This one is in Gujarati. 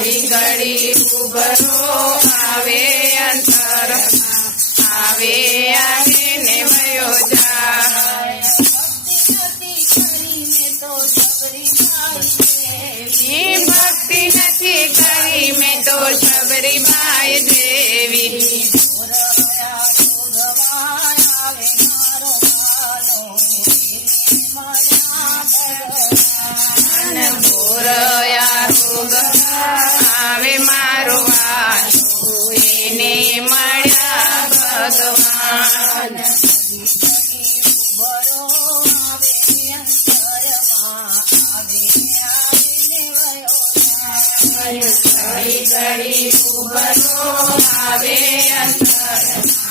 ઘડી ઘડી ઉભરો આવે અંતર આવે આવે ને વયો જાય ભક્તિ નથી કરી મેં તો શબરીબાઈ જેવી આવે મારો વાલો એને મળ્યા ભગવાન ઘડી ઘડી ઉભરો આવે અંતર